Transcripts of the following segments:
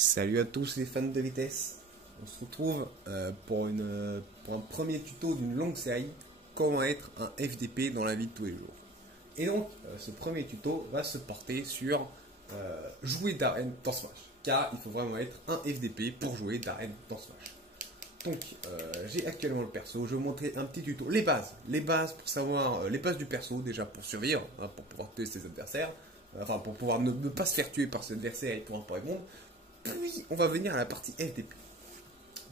Salut à tous les fans de vitesse. On se retrouve pour un premier tuto d'une longue série, comment être un FDP dans la vie de tous les jours. Et donc, ce premier tuto va se porter sur jouer d'arène dans Smash. Car il faut vraiment être un FDP pour jouer d'arène dans Smash. Donc, j'ai actuellement le perso. Je vais vous montrer un petit tuto. Les bases pour savoir, les bases du perso déjà pour survivre, hein, pour pouvoir tuer ses adversaires. Enfin, pour pouvoir ne pas se faire tuer par ses adversaires et pouvoir pas répondre. Puis, on va venir à la partie FDP.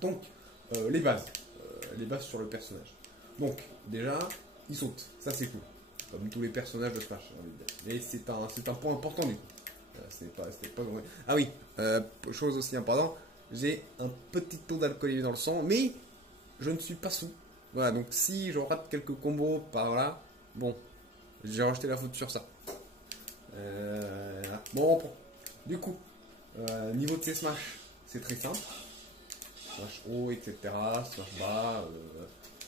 Donc, les bases sur le personnage. Donc, déjà, il saute. Ça, c'est cool. Comme tous les personnages de Smash, j'ai envie de dire. Mais c'est un point important du coup. Ah oui, chose aussi importante, j'ai un petit taux d'alcoolémie dans le sang, mais je ne suis pas sous. Voilà, donc si je rate quelques combos par là, bon, j'ai rejeté la faute sur ça. Bon, du coup, niveau de ces Smash, c'est très simple. Smash haut, etc. Smash bas,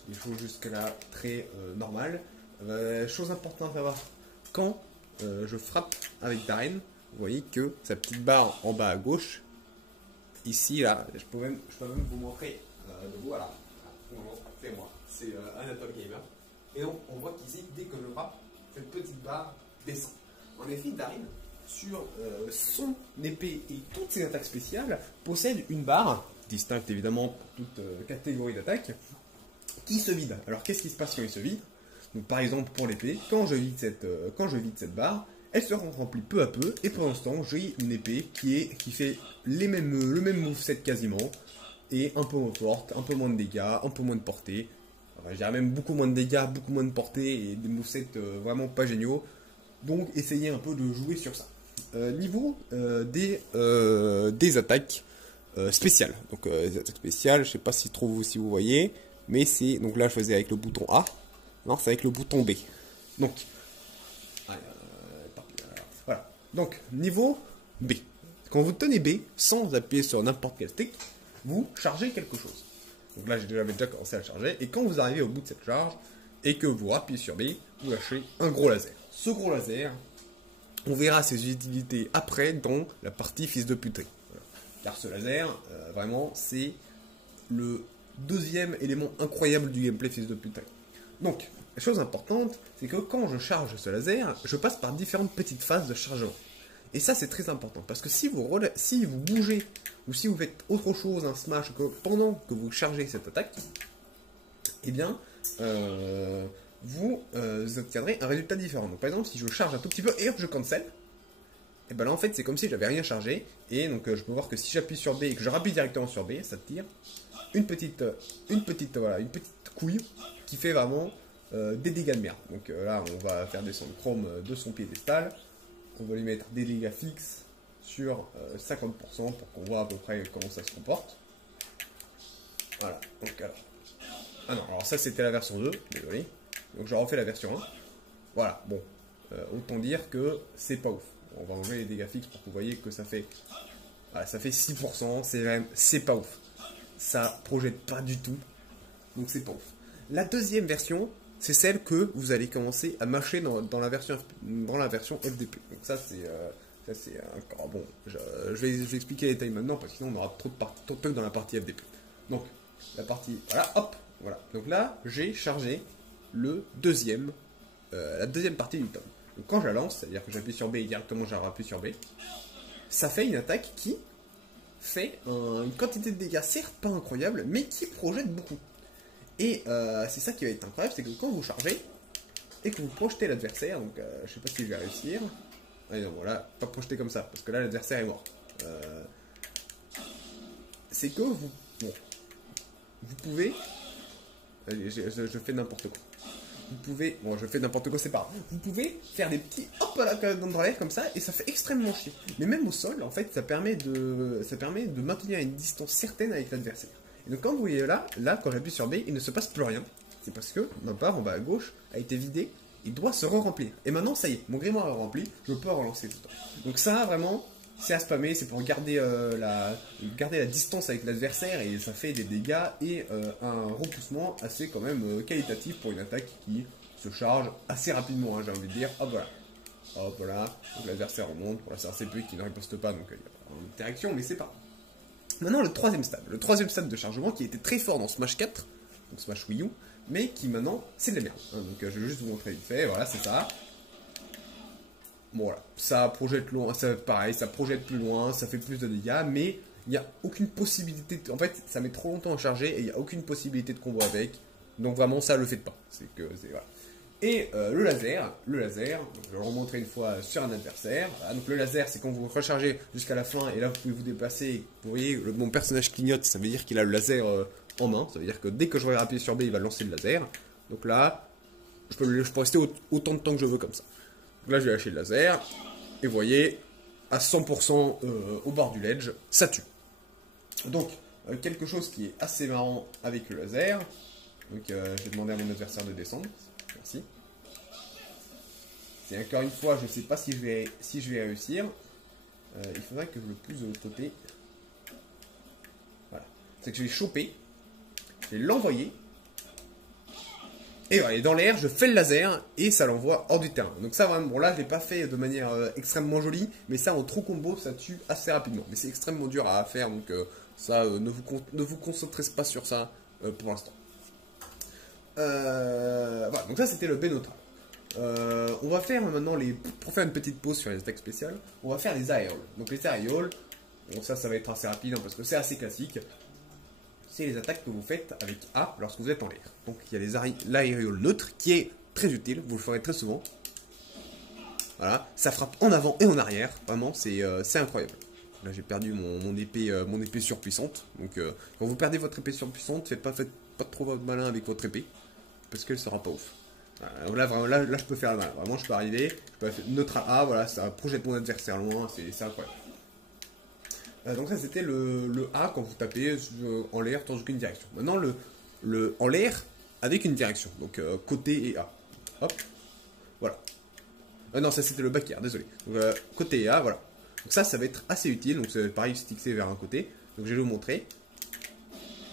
il faut jusque-là très normal. Chose importante à savoir, quand je frappe avec Darren, vous voyez que sa petite barre en bas à gauche, ici, là, je peux même vous montrer, voilà, c'est moi, c'est Anatole Gamer. Et donc, on voit qu'ici, dès que je frappe, cette petite barre descend. En effet, Darren, sur son épée et toutes ses attaques spéciales, possède une barre, distincte évidemment pour toute catégorie d'attaque, qui se vide. Alors, qu'est-ce qui se passe quand il se vide? Donc, par exemple, pour l'épée, quand je vide cette barre, elle se remplit peu à peu, et pour l'instant, j'ai une épée qui fait le même moveset quasiment, et un peu moins forte, un peu moins de dégâts, un peu moins de portée. Enfin, je dirais même beaucoup moins de dégâts, beaucoup moins de portée, et des movesets vraiment pas géniaux. Donc, essayez un peu de jouer sur ça. Niveau des attaques spéciales. Donc, les attaques spéciales, je sais pas si vous voyez, mais c'est. Donc là, je faisais avec le bouton A. Non, c'est avec le bouton B. Donc, voilà. Donc, niveau B. Quand vous tenez B, sans appuyer sur n'importe quel stick, vous chargez quelque chose. Donc là, j'avais déjà commencé à le charger. Et quand vous arrivez au bout de cette charge, et que vous appuyez sur B, vous lâchez un gros laser. Ce gros laser, on verra ses utilités après dans la partie fils de puterie. Voilà. Car ce laser, vraiment, c'est le deuxième élément incroyable du gameplay fils de puterie. Donc, la chose importante, c'est que quand je charge ce laser, je passe par différentes petites phases de chargement. Et ça, c'est très important, parce que si vous bougez, ou si vous faites autre chose, un smash, pendant que vous chargez cette attaque, eh bien, vous obtiendrez un résultat différent. Donc, par exemple, si je charge un tout petit peu et hop, je cancel, et ben là, en fait, c'est comme si j'avais rien chargé. Et donc, je peux voir que si j'appuie sur B et que je rappuie directement sur B, ça tire une petite couille qui fait vraiment des dégâts de merde. Donc là, on va faire descendre Chrome de son piédestal. On va lui mettre des dégâts fixes sur 50% pour qu'on voit à peu près comment ça se comporte. Voilà. Donc alors. Ah non, alors ça c'était la version 2, désolé. Donc je refais la version 1. Voilà, bon. Autant dire que c'est pas ouf. On va enlever les dégâts fixes pour que vous voyez que ça fait. Voilà, ça fait 6%, c'est pas ouf. Ça projette pas du tout. Donc c'est pas ouf. La deuxième version, c'est celle que vous allez commencer à mâcher dans la version FDP. Donc ça c'est encore bon. Je vais expliquer les détails maintenant parce que sinon on aura trop de trucs dans la partie FDP. Donc la partie voilà, hop, voilà. Donc là j'ai chargé la deuxième partie du tome. Donc quand je la lance, c'est-à-dire que j'appuie sur B et directement j'appuie sur B, ça fait une attaque qui fait une quantité de dégâts certes pas incroyable, mais qui projette beaucoup. Et c'est ça qui va être incroyable, c'est que quand vous chargez et que vous projetez l'adversaire, donc je sais pas si je vais réussir. Allez non, voilà, pas projeter comme ça, parce que là l'adversaire est mort. C'est que vous pouvez. Allez, je fais n'importe quoi. Vous pouvez. Bon, je fais n'importe quoi, c'est pas grave. Vous pouvez faire des petits hop dans l'air comme ça, et ça fait extrêmement chier. Mais même au sol, en fait, ça permet de maintenir une distance certaine avec l'adversaire. Et donc quand vous voyez là, quand j'appuie sur B, il ne se passe plus rien. C'est parce que ma barre en bas à gauche a été vidée, il doit se re-remplir. Et maintenant, ça y est, mon grimoire est rempli, je peux relancer tout le temps. Donc ça, vraiment, c'est à spammer, c'est pour garder la distance avec l'adversaire, et ça fait des dégâts et un repoussement assez quand même qualitatif pour une attaque qui se charge assez rapidement, hein, j'ai envie de dire. Hop, voilà. Hop, voilà. Donc l'adversaire remonte, pour la CRCP qui ne riposte pas, donc il n'y a pas d'interaction, mais c'est pas. Maintenant, le troisième stade. Le troisième stade de chargement qui était très fort dans Smash 4, donc Smash Wii U, mais qui maintenant, c'est de la merde. Donc je vais juste vous montrer vite fait, voilà, c'est ça. Bon voilà, ça projette loin, ça, pareil, ça projette plus loin, ça fait plus de dégâts, mais il n'y a aucune possibilité, en fait, ça met trop longtemps à charger et il n'y a aucune possibilité de combo avec. Donc vraiment, ça, le faites pas. C'est que, c'est, voilà. Et le laser, donc, je vais le remontrer une fois sur un adversaire. Voilà, donc le laser, c'est quand vous rechargez jusqu'à la fin, et là vous pouvez vous déplacer. Vous voyez, mon personnage clignote, ça veut dire qu'il a le laser en main. Ça veut dire que dès que je vais appuyer sur B, il va lancer le laser. Donc là, je peux rester autant de temps que je veux comme ça. Donc là, je vais lâcher le laser, et vous voyez, à 100% au bord du ledge, ça tue. Donc, quelque chose qui est assez marrant avec le laser. Donc, je vais demander à mon adversaire de descendre. Merci. C'est encore une fois, je ne sais pas si je vais réussir. Il faudra que je le pousse de l'autre côté. Voilà. C'est que je vais choper. Je vais l'envoyer. Et voilà, et dans l'air, je fais le laser et ça l'envoie hors du terrain. Donc ça, vraiment, bon là, je l'ai pas fait de manière extrêmement jolie, mais ça, en trop combo, ça tue assez rapidement. Mais c'est extrêmement dur à faire, donc ça, ne vous concentrez pas sur ça pour l'instant. Voilà, donc ça, c'était le B neutral. On va faire maintenant pour faire une petite pause sur les attaques spéciales, on va faire les aéroles. Donc les aéroles, bon ça va être assez rapide hein, parce que c'est assez classique. C'est les attaques que vous faites avec A lorsque vous êtes en l'air. Donc il y a l'aériole neutre qui est très utile, vous le ferez très souvent. Voilà, ça frappe en avant et en arrière, vraiment c'est incroyable. Là j'ai perdu mon épée surpuissante. Donc quand vous perdez votre épée surpuissante, faites pas trop votre malin avec votre épée, parce qu'elle sera pas ouf. Voilà, vraiment, là je peux faire le malin, vraiment je peux arriver, je peux faire neutre à A, voilà, ça projette mon adversaire loin, c'est incroyable. Donc ça c'était le A quand vous tapez en l'air dans aucune direction. Maintenant le en l'air avec une direction, donc côté et A. Hop, voilà. Non ça c'était le back air, désolé. Donc côté et A, voilà. Donc ça va être assez utile, donc c'est pareil stické vers un côté. Donc je vais vous montrer.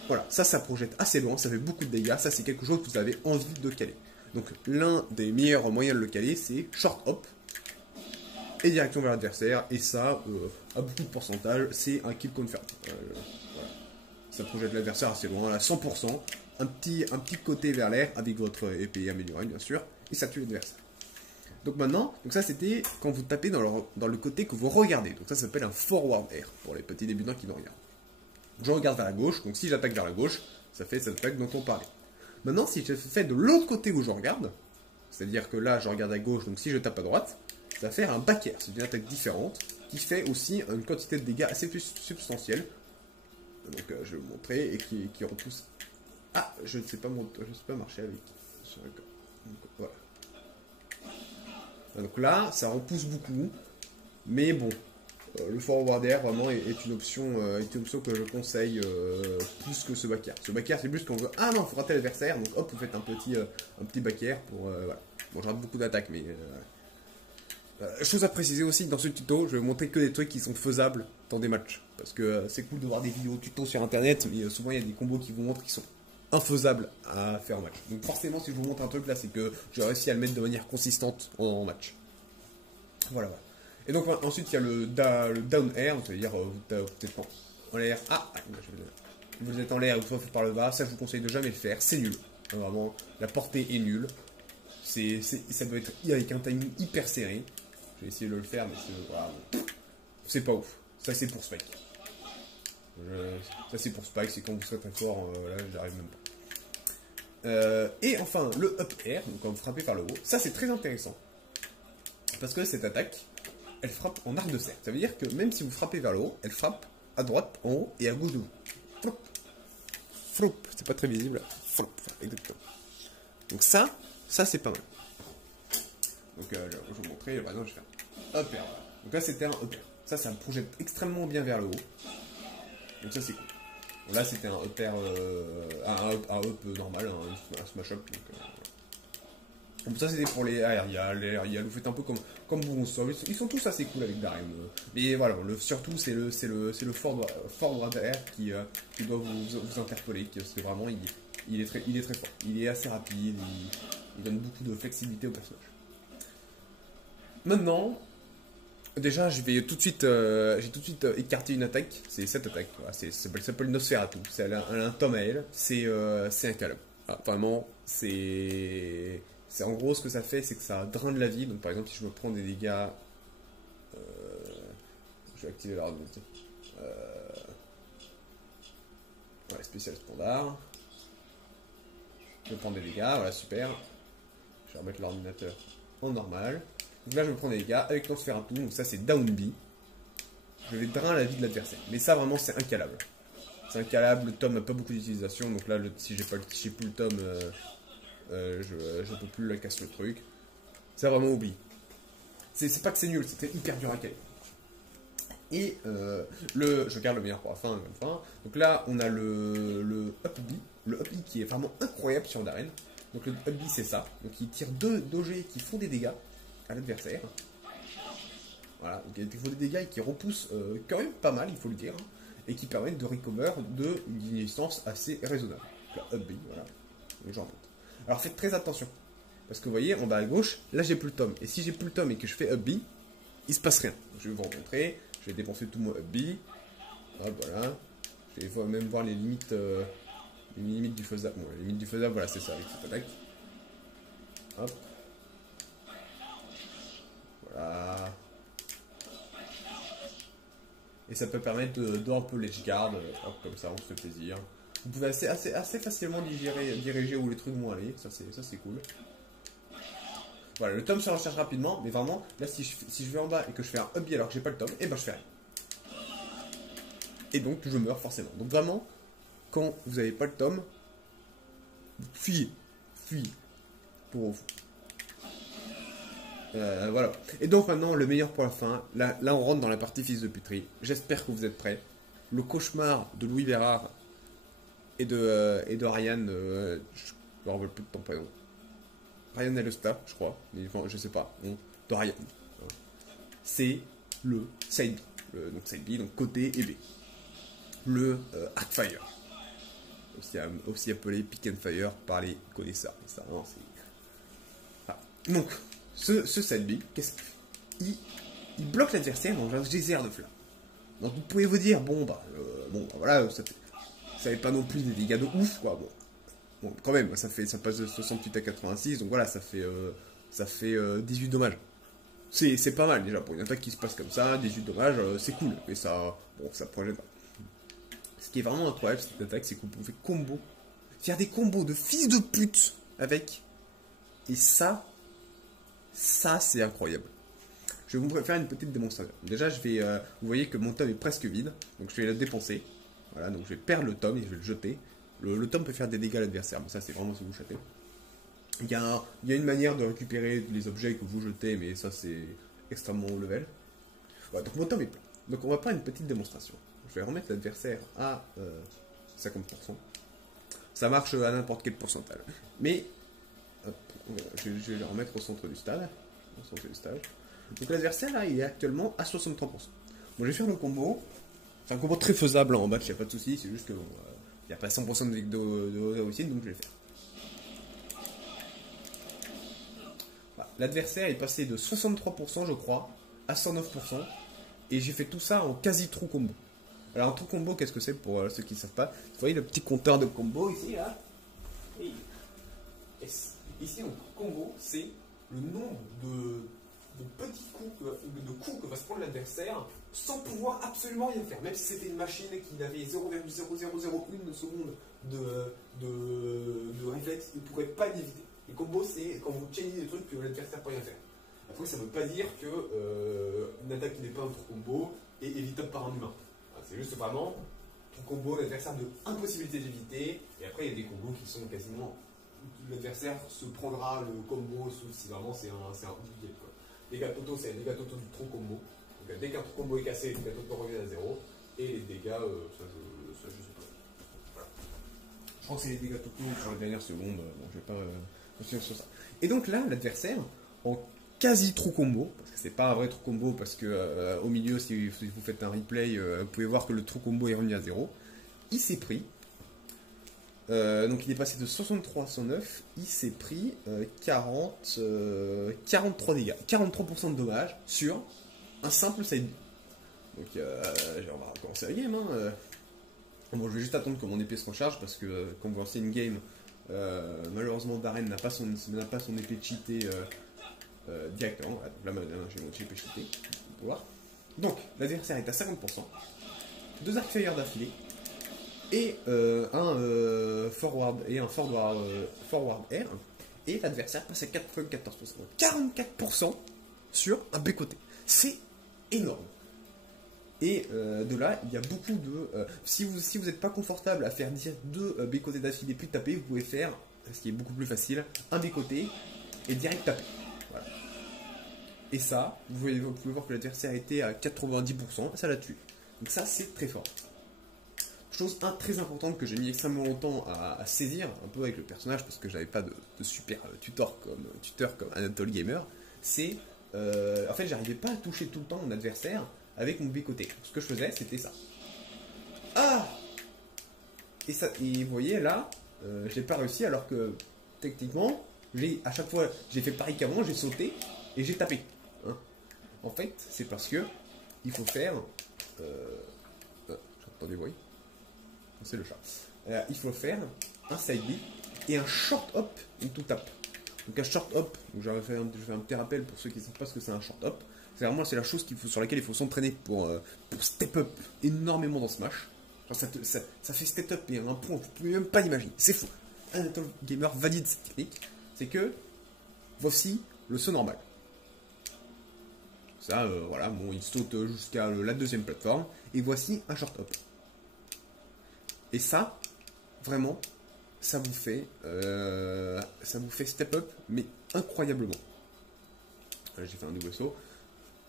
Voilà, ça projette assez loin, ça fait beaucoup de dégâts, ça c'est quelque chose que vous avez envie de caler. Donc l'un des meilleurs moyens de le caler c'est short hop. Et direction vers l'adversaire, et ça, à beaucoup de pourcentage, c'est un kill confirm. Voilà. Ça projette l'adversaire assez loin, à 100%, un petit côté vers l'air, avec votre épée améliorée bien sûr, et ça tue l'adversaire. Donc maintenant, ça c'était quand vous tapez dans le côté que vous regardez, donc ça s'appelle un forward air, pour les petits débutants qui me regardent. Je regarde vers la gauche, donc si j'attaque vers la gauche, ça fait cette attaque dont on parlait. Maintenant, si je fais de l'autre côté où je regarde, c'est-à-dire que là je regarde à gauche, donc si je tape à droite, ça va faire un back air, c'est une attaque différente, qui fait aussi une quantité de dégâts assez plus substantielle. Donc je vais vous montrer, et qui repousse... Ah, je ne sais pas marcher avec... Donc, voilà. Donc là, ça repousse beaucoup, mais bon, le forward air vraiment est une option que je conseille plus que ce back air. Ce back air c'est plus quand on veut... Ah non, il faut rater l'adversaire, donc hop, vous faites un petit back air pour... voilà. Bon, je rate beaucoup d'attaques, mais... chose à préciser aussi, dans ce tuto, je vais vous montrer que des trucs qui sont faisables dans des matchs. Parce que c'est cool de voir des vidéos tutos sur internet, mais souvent il y a des combos qui vous montrent qui sont infaisables à faire en match. Donc forcément, si je vous montre un truc là, c'est que j'ai réussi à le mettre de manière consistante en match. Voilà. Et donc ensuite, il y a le down air, c'est-à-dire vous êtes en l'air. Vous êtes en l'air et vous faites par le bas, ça je vous conseille de jamais le faire, c'est nul. Vraiment, la portée est nulle. Ça doit être avec un timing hyper serré. Je vais essayer de le faire, mais voilà, c'est pas ouf. Ça c'est pour Spike. Ça c'est pour Spike, c'est quand vous serez très fort, là j'arrive même pas. Et enfin, le up air, donc quand vous frappez par le haut, ça c'est très intéressant. Parce que cette attaque, elle frappe en arc de cercle. Ça veut dire que même si vous frappez vers le haut, elle frappe à droite, en haut et à gauche de vous. Floup. Floup. C'est pas très visible. Floup. Exactement. Donc ça c'est pas mal. Donc je vais vous montrer, par exemple je vais faire up air. Voilà. Donc là c'était un up air. Ça me projette extrêmement bien vers le haut. Donc ça c'est cool. Donc là c'était un up air, un up normal, un smash up. Donc ça c'était pour les aérials, vous faites un peu comme vous ils sont tous assez cool avec Darim. Mais voilà, surtout c'est le forward air qui doit vous interpeller, parce que vraiment il est très fort. Il est assez rapide, il donne beaucoup de flexibilité au personnage. Maintenant, Déjà, je vais tout de suite, j'ai tout de suite écarté une attaque. C'est cette attaque. Voilà, ça s'appelle Nosferatu. Elle a un tome à elle. C'est incalable. Ah, vraiment, c'est en gros ce que ça fait, c'est que ça draine la vie. Donc par exemple, si je me prends des dégâts, je vais activer l'ordre. Ouais, spécial standard. Je me prends des dégâts, voilà, super. Je vais remettre l'ordinateur en normal. Donc là, je me prends des dégâts avec Nosferatu. Donc ça, c'est Down B. Je vais drainer la vie de l'adversaire. Mais ça, vraiment, c'est incalable. C'est incalable. Le tome n'a pas beaucoup d'utilisation. Donc là, si j'ai plus le tome, je peux plus la casser le truc. C'est vraiment oublié. C'est pas que c'est nul, c'était hyper dur à caler. Et je garde le meilleur pour la fin, Donc là, on a le Up B. Le Up B qui est vraiment incroyable sur l'arène. Donc le Up B, c'est ça. Donc il tire deux dojés qui font des dégâts à l'adversaire. Voilà, donc il font des dégâts et qui repoussent quand même pas mal, il faut le dire. Et qui permettent de recover d'une distance assez raisonnable. Donc là, Up B, voilà. Donc j'en remonte. Alors faites très attention. Parce que vous voyez, en bas à gauche, là j'ai plus le tome. Et si j'ai plus le tome et que je fais Up B, il se passe rien. Donc, je vais vous montrer. Je vais dépenser tout mon Up B. Hop, voilà. Je vais même voir les limites du faisable. Bon, les limites du faisable, voilà, c'est ça avec cette attaque. Hop. Voilà. Et ça peut permettre de un peu l'edge guard. Hop, comme ça, on se fait plaisir. Vous pouvez assez facilement diriger où les trucs vont aller. Ça, c'est cool. Voilà, le tome se recharge rapidement, mais vraiment, là, si je vais en bas et que je fais un up B alors que j'ai pas le tome, et ben je fais rien. Et donc, je meurs forcément. Donc vraiment, quand vous avez pas le tome, fuyez. Pour au fond. Voilà. Et donc maintenant, le meilleur pour la fin. Là, on rentre dans la partie fils de puterie. J'espère que vous êtes prêts. Le cauchemar de Louis Bérard et de Ryan, je me rappelle plus de ton prénom. Ryan Elosta, je crois, mais enfin, je sais pas, bon, de Ryan. C'est le side B, donc side B, donc côté et B. Le Artfire, aussi appelé Pick and Fire par les connaisseurs. Ça, non, ah. Donc, ce side B, qu'est-ce qu'il fait il bloque l'adversaire dans un geyser de flammes. Donc vous pouvez vous dire, bon, voilà, ça fait pas non plus des dégâts de ouf, quoi, bon, quand même, ça passe de 68 à 86, donc voilà, ça fait 18 dommages. C'est pas mal déjà pour une attaque qui se passe comme ça, 18 dommages, c'est cool, mais ça projette pas. Ce qui est vraiment incroyable cette attaque, c'est que vous pouvez faire des combos de fils de pute avec, et ça c'est incroyable. Je vais vous faire une petite démonstration. Déjà, vous voyez que mon tome est presque vide, donc je vais le dépenser. Voilà, donc je vais perdre le tome et je vais le jeter. Le tome peut faire des dégâts à l'adversaire, mais ça c'est vraiment si vous jetez. Il y a une manière de récupérer les objets que vous jetez, mais ça c'est extrêmement haut level. Voilà, donc mon tome est plein. Donc on va faire une petite démonstration. Je vais remettre l'adversaire à 50%. Ça marche à n'importe quel pourcentage. Mais hop, je vais le remettre au centre du stade. Donc l'adversaire là il est actuellement à 63%. Bon, je vais faire le combo. C'est un combo très faisable en match, il n'y a pas de souci, c'est juste que il n'y a pas 100% de réussite, donc je vais le faire. Voilà. L'adversaire est passé de 63%, je crois, à 109%, et j'ai fait tout ça en quasi true combo. Alors un true combo, qu'est-ce que c'est pour ceux qui ne savent pas? Vous voyez le petit compteur de combo ici, là. Et ici, donc, combo, c'est le nombre de petits coups que va se prendre l'adversaire sans pouvoir absolument rien faire. Même si c'était une machine qui avait 0,0001 seconde de réflexe, il ne pourrait pas l'éviter. Les combos, c'est quand vous chainez des trucs que l'adversaire ne peut rien faire. Après, ça ne veut pas dire qu'une attaque qui n'est pas un trou combo est évitable par un humain. C'est juste vraiment trou combo, l'adversaire de impossibilité d'éviter. Et après, il y a des combos qui sont quasiment. L'adversaire se prendra le combo si vraiment c'est un billet. Dégâts totaux, c'est les dégâts totaux du trou combo. Donc, dès qu'un trou combo est cassé, les dégâts totaux reviennent à 0. Et les dégâts, ça je sais pas. Voilà. Je crois que c'est les dégâts totaux sur les dernières secondes. Donc je vais pas continuer sur ça. Et donc là, l'adversaire, en quasi trou combo, parce que c'est pas un vrai trou combo, parce que au milieu, si vous faites un replay, vous pouvez voir que le trou combo est revenu à 0. Il s'est pris. Donc il est passé de 63 à 109, il s'est pris 43 dégâts, 43% de dommages sur un simple side B. Donc on va commencer la game. Hein. Bon, je vais juste attendre que mon épée se recharge parce que quand vous lancez une game, malheureusement Darren n'a pas son épée cheatée directement. Voilà, donc là, j'ai mon épée cheatée. On peut voir. Donc l'adversaire est à 50%, 2 arcs-fire d'affilée et un forward air. Et l'adversaire passe à 4,14%. Donc 44% sur un B côté. C'est énorme. Et de là, il y a beaucoup de... si vous n'êtes pas confortable à faire 2 B côtés d'affilée puis taper, vous pouvez faire, ce qui est beaucoup plus facile, un B côté et direct taper. Voilà. Et ça, vous pouvez voir que l'adversaire était à 90%, ça l'a tué. Donc ça, c'est très fort. Chose très importante que j'ai mis extrêmement longtemps à saisir, un peu avec le personnage, parce que j'avais pas de super tuteur comme Anatole Gamer, c'est... en fait, j'arrivais pas à toucher tout le temps mon adversaire avec mon B côté. Ce que je faisais, c'était ça. Ah! Et vous voyez, là, j'ai pas réussi, alors que, techniquement, à chaque fois, j'ai fait pareil qu'avant, j'ai sauté, et j'ai tapé. Hein. En fait, c'est parce que il faut faire... j'entends des bruits. C'est le chat. Il faut faire un side B et un short hop into tap. Donc un short hop, je vais faire un petit rappel pour ceux qui ne savent pas ce que c'est un short hop. C'est la chose sur laquelle il faut s'entraîner pour step up énormément dans Smash. Genre ça fait step up et un point que vous pouvez même pas l'imaginer. C'est fou. Anatole Gamer valide cette technique. C'est que voici le saut normal. Ça, voilà, bon, il saute jusqu'à la deuxième plateforme. Et voici un short hop. Et ça, vraiment, ça vous fait step up, mais incroyablement. J'ai fait un double saut.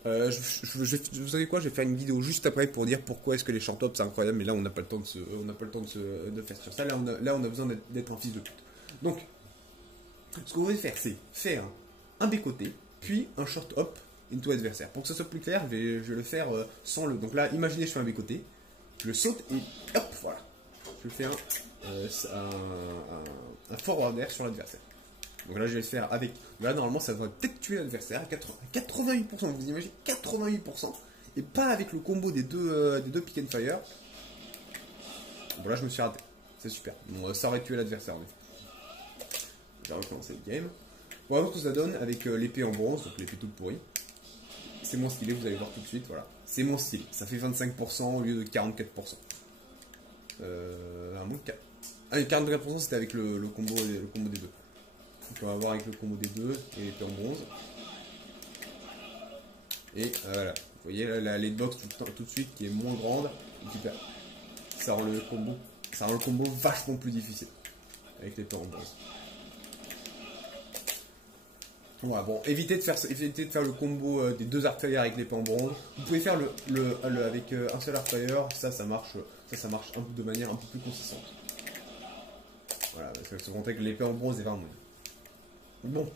Vous savez quoi, je vais faire une vidéo juste après pour dire pourquoi est-ce que les short hops c'est incroyable, mais là on n'a pas le temps de faire sur ça. Là on a besoin d'être un fils de pute. Donc, ce que vous pouvez faire, c'est faire un B côté, puis un short hop into adversaire. Pour que ce soit plus clair, je vais le faire sans le. Donc là, imaginez je fais un B côté, je le saute et hop, voilà. Je fais un forward air sur l'adversaire. Donc là, je vais le faire avec... Là, normalement, ça va peut-être tuer l'adversaire à 88%. Vous imaginez 88%. Et pas avec le combo des deux pick and fire. Bon, là, je me suis raté. C'est super. Bon, ça aurait tué l'adversaire. Je vais recommencer le game. On va voir ce que ça donne avec l'épée en bronze. Donc l'épée toute pourrie. C'est mon stylé, vous allez voir tout de suite. Voilà. C'est mon style. Ça fait 25% au lieu de 44%. Un bon 4. Ah, 44% c'était avec le combo des deux. Donc on va voir avec le combo des deux et l'épée en bronze. Et voilà. Vous voyez la hitbox tout de suite qui est moins grande. Super. Ça rend le combo vachement plus difficile. Avec l'épée en bronze. Voilà, bon, évitez de faire le combo des 2 arc-fire avec l'épée en bronze. Vous pouvez faire avec un seul arc-fire, ça marche de manière un peu plus consistante. Voilà, parce que se compter que l'épée en bronze est vraiment... Bon.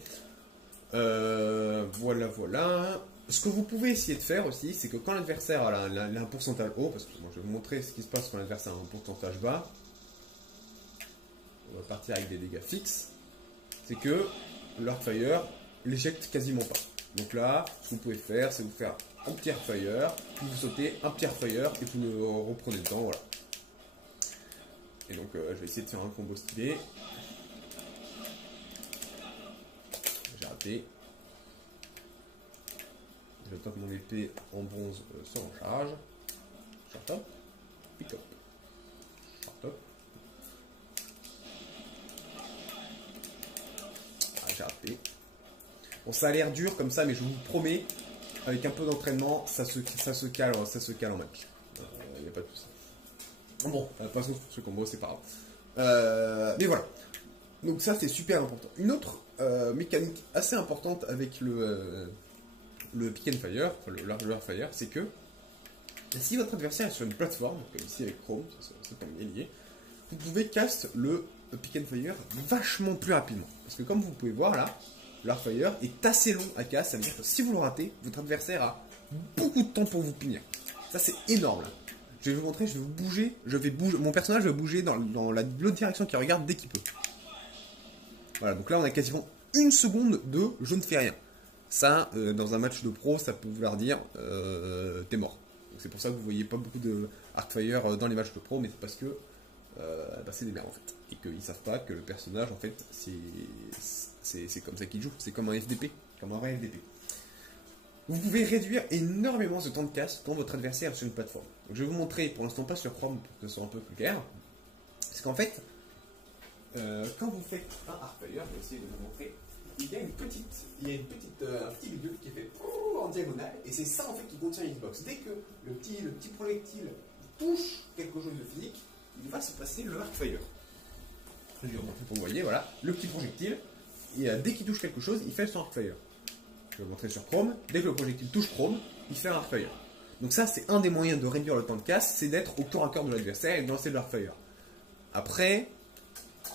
Voilà. Ce que vous pouvez essayer de faire aussi, c'est que quand l'adversaire a un pourcentage haut, parce que moi je vais vous montrer ce qui se passe quand l'adversaire a un pourcentage bas, on va partir avec des dégâts fixes, c'est que l'arc-fire l'éjecte quasiment pas. Donc là, ce que vous pouvez faire, c'est vous faire un petit arc-fire, puis vous sautez un petit arc-fire, et vous le reprenez dedans, voilà. Et donc, je vais essayer de faire un combo stylé. J'ai raté. J'attends que mon épée en bronze se recharge. Short up, pick up. Short up. Ah, j'ai raté. Bon, ça a l'air dur comme ça, mais je vous promets, avec un peu d'entraînement, ça se cale en match. Il n'y a pas de souci. Bon, passons sur ce combo, c'est pas grave. Mais voilà. Donc ça, c'est super important. Une autre mécanique assez importante avec le pick and fire, enfin le largeur fire, c'est que si votre adversaire est sur une plateforme, comme ici avec Chrome, c'est comme lié, vous pouvez cast le pick and fire vachement plus rapidement. Parce que comme vous pouvez voir là, l'arc-fire est assez long à cast, ça veut dire que si vous le ratez, votre adversaire a beaucoup de temps pour vous punir. Ça c'est énorme là. Je vais vous montrer, je vais bouger, mon personnage va bouger dans l'autre direction qu'il regarde dès qu'il peut. Voilà, donc là on a quasiment une seconde de je ne fais rien. Ça, dans un match de pro, ça peut vouloir dire t'es mort. C'est pour ça que vous voyez pas beaucoup de Arcfire dans les matchs de pro, mais c'est parce que c'est des merdes en fait. Et qu'ils savent pas que le personnage en fait c'est comme ça qu'il joue, c'est comme un FDP, comme un vrai FDP. Vous pouvez réduire énormément ce temps de casse quand votre adversaire est sur une plateforme. Donc, je vais vous montrer, pour l'instant pas sur Chrome pour que ce soit un peu plus clair. Parce qu'en fait, quand vous faites un Arcfire, je vais essayer de vous montrer, il y a un petit bidule qui est fait en diagonale, et c'est ça en fait qui contient Xbox. Dès que le petit projectile touche quelque chose de physique, il va se passer le Arcfire. Vous voyez, voilà, le petit projectile, et dès qu'il touche quelque chose, il fait son Arcfire. Je vais vous montrer sur Chrome, dès que le projectile touche Chrome, il fait un Arcfire. Donc ça, c'est un des moyens de réduire le temps de casse, c'est d'être au corps à corps de l'adversaire et de lancer le Arcfire. Après,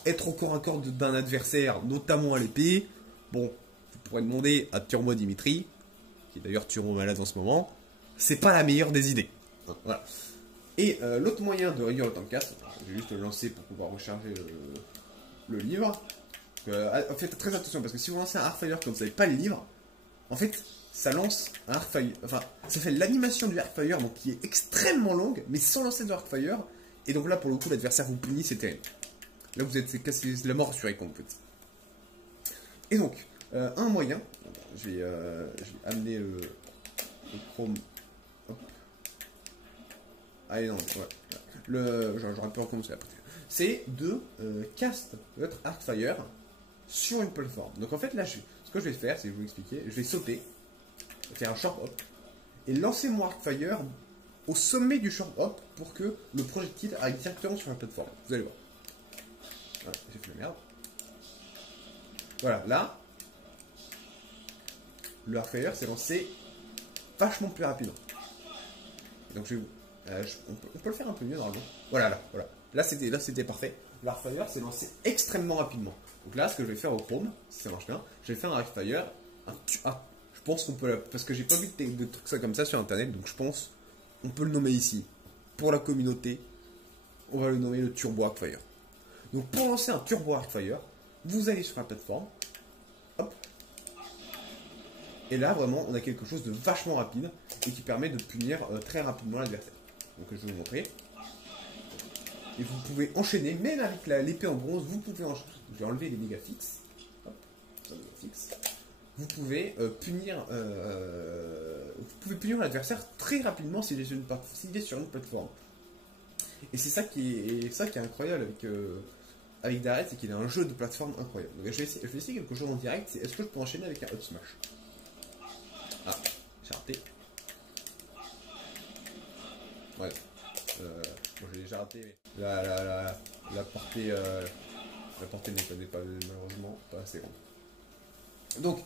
être au corps à corps d'un adversaire, notamment à l'épée, bon, vous pourrez demander à Turbo Dimitri, qui est d'ailleurs turbo malade en ce moment, c'est pas la meilleure des idées. Voilà. Et l'autre moyen de réduire le temps de casse, je vais juste le lancer pour pouvoir recharger le livre. Faites très attention parce que si vous lancez un Arcfire quand vous n'avez pas le livre, en fait, ça lance un Arcfire. Enfin, ça fait l'animation du Arcfire, donc qui est extrêmement longue, mais sans lancer de Arcfire. Et donc là, pour le coup, l'adversaire vous punit, c'est terrible. Là, vous êtes cassé la mort assurée quand vous faites. Et donc, un moyen, je vais amener le Chrome. Hop. Allez, non, ouais. J'aurais pu recommencer après. C'est de cast votre Arcfire sur une plateforme. Donc en fait, là, ce que je vais faire, c'est que je vais vous expliquer. Je vais sauter, faire un short hop, et lancer mon Arcfire au sommet du short hop pour que le projectile aille directement sur la plateforme. Vous allez voir. Voilà, j'ai fait la merde. Voilà, là, le Arcfire s'est lancé vachement plus rapidement. Donc je vais on peut le faire un peu mieux normalement. Voilà, là, voilà. Là c'était parfait. L'Arcfire s'est lancé extrêmement rapidement. Donc là, ce que je vais faire au Chrome, si ça marche bien, je vais faire un Arcfire. Je pense qu'on peut, parce que j'ai pas vu de trucs ça comme ça sur internet, donc je pense on peut le nommer ici. Pour la communauté, on va le nommer le Turbo Arcfire. Donc pour lancer un Turbo Arcfire, vous allez sur la plateforme, hop, et là vraiment on a quelque chose de vachement rapide et qui permet de punir très rapidement l'adversaire. Donc je vais vous montrer. Et vous pouvez enchaîner, même avec l'épée en bronze, vous pouvez enchaîner. Je vais enlever les dégâts fixes. Hop, fixe. Vous pouvez punir l'adversaire très rapidement s'il est sur une plateforme. Et c'est ça qui est incroyable avec Darret, c'est qu'il a un jeu de plateforme incroyable. Donc je vais essayer quelque chose en direct, c'est est-ce que je peux enchaîner avec un Up Smash? Ah, j'ai raté. Ouais. Bon, j'ai déjà raté, mais la portée n'est pas malheureusement pas assez grande. Donc,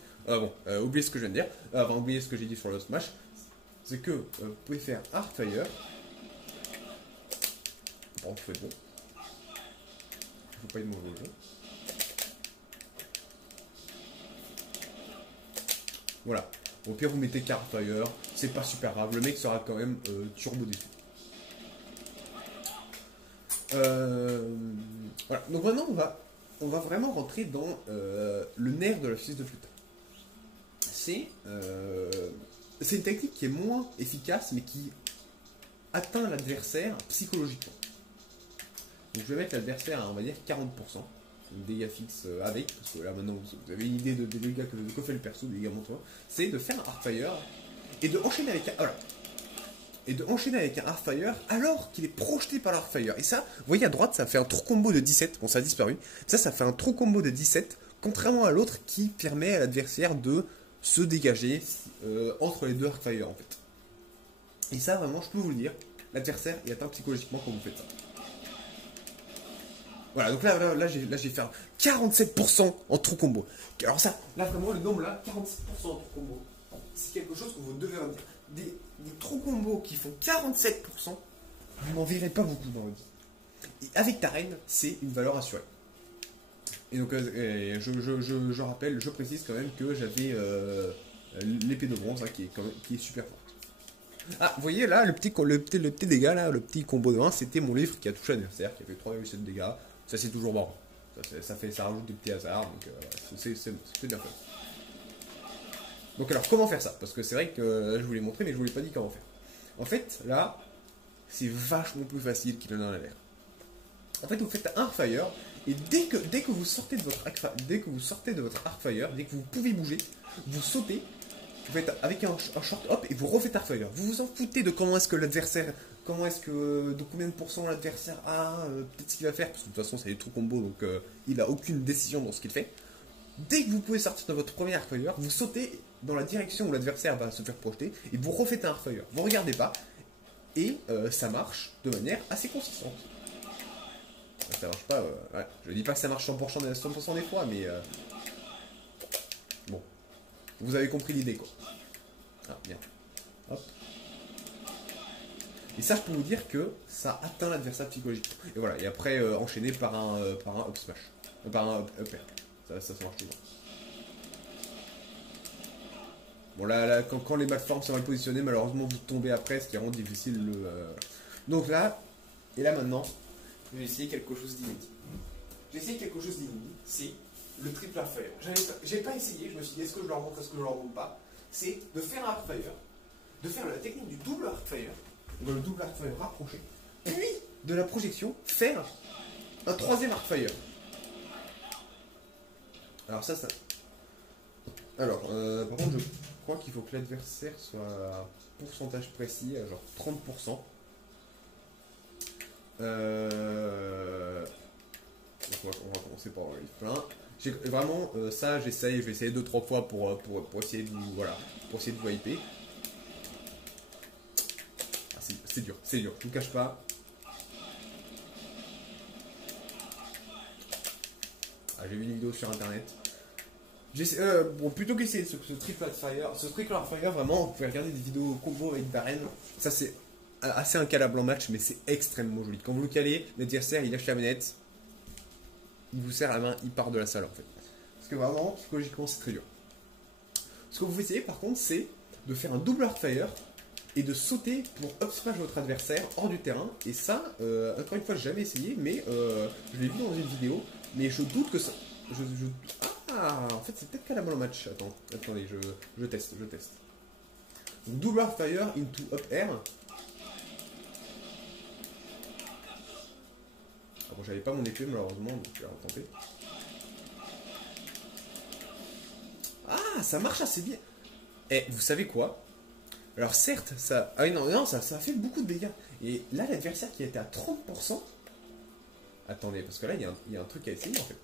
oubliez ce que je viens de dire, oubliez ce que j'ai dit sur le Smash, c'est que vous pouvez faire Arcfire. Bon, je fais bon. Il ne faut pas être mauvais jeu. Voilà. Au pire, vous mettez qu'Arcfire, c'est pas super grave, le mec sera quand même turbo déçu. Voilà. Donc maintenant, on va vraiment rentrer dans le nerf de la fils de flûte. C'est une technique qui est moins efficace, mais qui atteint l'adversaire psychologiquement. Donc je vais mettre l'adversaire à, on va dire, 40%. Une dégâts fixe avec, parce que là maintenant vous avez une idée des dégâts que fait le perso, des dégâts montois. C'est de faire un Arcfire et de enchaîner avec un. Voilà. Et de enchaîner avec un Arcfire alors qu'il est projeté par l'Arcfire. Et ça, vous voyez à droite, ça fait un trou combo de 17. Bon, ça a disparu. Ça fait un trou combo de 17, contrairement à l'autre qui permet à l'adversaire de se dégager entre les deux Arcfire en fait. Et ça, vraiment, je peux vous le dire, l'adversaire est atteint psychologiquement quand vous faites ça. Voilà, donc là j'ai fait 47% en trou combo. Alors ça, là vraiment le nombre là, 47% en trou combo. C'est quelque chose que vous devez retenir. Des trous combos qui font 47%, vous n'en verrez pas beaucoup dans le vie. Et avec ta reine, c'est une valeur assurée. Et donc je rappelle, je précise quand même que j'avais l'épée de bronze hein, qui est super forte. Ah, vous voyez là, le petit dégât là, le petit combo de 1, c'était mon livre qui a touché l'adversaire, qui a fait 3,7 dégâts. Ça c'est toujours marrant. Ça rajoute des petits hasards, donc c'est bien fait. Donc alors comment faire ça? Parce que c'est vrai que je vous l'ai montré mais je vous l'ai pas dit comment faire. En fait là c'est vachement plus facile qu'il en a l'air. En fait vous faites un Arcfire et dès que vous sortez de votre Arcfire, dès que vous pouvez bouger, vous sautez, vous faites avec un short hop et vous refaites Arcfire. Vous vous en foutez de comment est-ce que l'adversaire, de combien de pourcents l'adversaire a, peut-être ce qu'il va faire, parce que de toute façon c'est des trucs combo donc il a aucune décision dans ce qu'il fait. Dès que vous pouvez sortir de votre premier Arcfire, vous sautez dans la direction où l'adversaire va se faire projeter et vous refaites un Arcfire. Vous regardez pas et ça marche de manière assez consistante. Ça marche pas, ouais. Je dis pas que ça marche 100% des fois, mais bon, vous avez compris l'idée quoi. Ah, bien. Hop. Et ça, je peux vous dire que ça atteint l'adversaire psychologiquement. Et voilà, et après enchaîné par un up smash, par un up air. Ça marche toujours. Bon là quand les plateformes sont mal positionnées, malheureusement vous tombez après, ce qui rend difficile le. Donc là, et là maintenant, je vais essayer quelque chose d'inédit. C'est le triple Arcfire. J'ai pas essayé, je me suis dit est-ce que je leur montre, est-ce que je leur montre pas. C'est de faire un Arcfire, de faire la technique du double Arcfire, le double Arcfire rapproché, puis de la projection, faire un troisième Arcfire. Alors ça. Alors, par contre, je crois qu'il faut que l'adversaire soit à un pourcentage précis, à genre 30%. Donc on va commencer par le plein. Vraiment, ça, je vais essayer 2-3 fois pour essayer de vous, voilà, pour essayer de vous hyper. Ah, c'est dur, je ne vous cache pas. Ah, j'ai vu une vidéo sur internet. Bon, plutôt qu'essayer ce triple Arcfire, vraiment, vous pouvez regarder des vidéos combo avec Darren. Ça, c'est assez incalable en match, mais c'est extrêmement joli. Quand vous le calez, l'adversaire, il lâche la manette, il vous serre la main, il part de la salle en fait. Parce que vraiment, psychologiquement, c'est très dur. Ce que vous essayez par contre, c'est de faire un double Arcfire et de sauter pour up smash votre adversaire hors du terrain. Et ça, encore une fois, j'ai jamais essayé, mais je l'ai vu dans une vidéo. Mais je doute que ça. Ah, en fait, c'est peut-être calable en match. Attendez, je teste. Donc, double Arcfire into up air. Ah bon, j'avais pas mon épée malheureusement, donc je vais retenter. Ah, ça marche assez bien. Et vous savez quoi? Alors certes, ça. Ah oui, non, ça fait beaucoup de dégâts. Et là, l'adversaire qui était à 30%. Attendez, parce que là, il y a un truc à essayer en fait.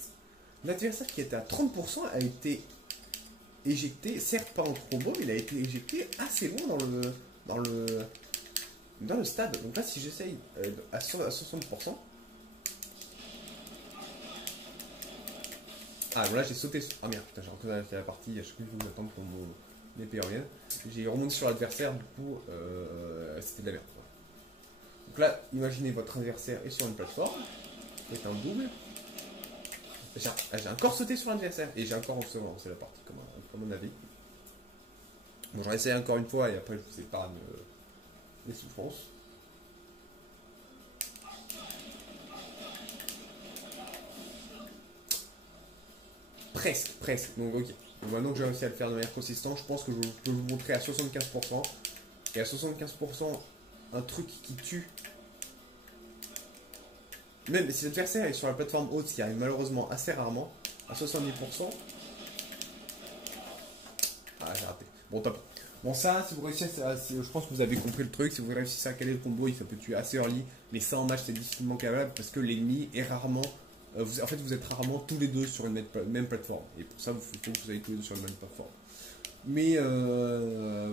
L'adversaire qui était à 30% a été éjecté, certes pas en combo, mais il a été éjecté assez loin dans le stade. Donc là, si j'essaye à 60%. Ah, bon là j'ai sauté. Ah merde, putain, j'ai reconnu la partie. Je sais plus où j'attends pour mon épée revienne. J'ai remonté sur l'adversaire, du coup, c'était de la merde. Donc là, imaginez votre adversaire est sur une plateforme, c'est un double. J'ai encore sauté sur l'adversaire et j'ai encore relancé la partie, comme on a dit. Bon, j'en essaie encore une fois et après je vous épargne les souffrances. Presque. Donc ok. Donc, maintenant que j'ai réussi à le faire de manière consistante, je pense que je peux vous montrer à 75%. Et à 75%, un truc qui tue. Même si l'adversaire est sur la plateforme haute, ce qui arrive malheureusement assez rarement, à 70%. Ah, j'ai raté. Bon, top. Bon, ça, si vous réussissez je pense que vous avez compris le truc. Si vous réussissez à caler le combo, ça peut tuer assez early. Mais ça en match, c'est difficilement calable parce que l'ennemi est rarement. En fait, vous êtes rarement tous les deux sur une même plateforme. Et pour ça, il faut que vous ayez tous les deux sur une même plateforme. Mais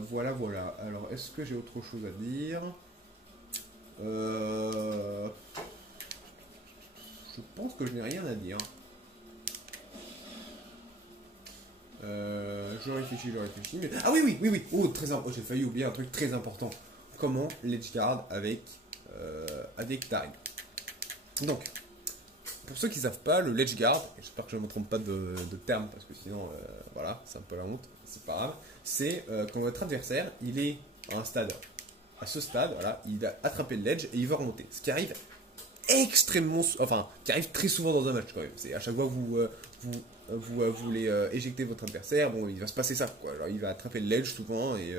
voilà. Alors, est-ce que j'ai autre chose à dire? Je pense que je n'ai rien à dire. Je réfléchis. Mais... Ah oui. Oh, j'ai failli oublier un truc très important. Comment l'edge guard avec Darren. Donc, pour ceux qui ne savent pas, le ledge guard, j'espère que je ne me trompe pas de terme parce que sinon, voilà, c'est un peu la honte, c'est pas grave. C'est quand votre adversaire, il est à un stade, à ce stade, voilà, il a attrapé le ledge et il veut remonter. Ce qui arrive extrêmement, enfin, qui arrive très souvent dans un match quand même. C'est à chaque fois que vous voulez éjecter votre adversaire, bon, il va se passer ça, quoi. Alors, il va attraper le ledge souvent et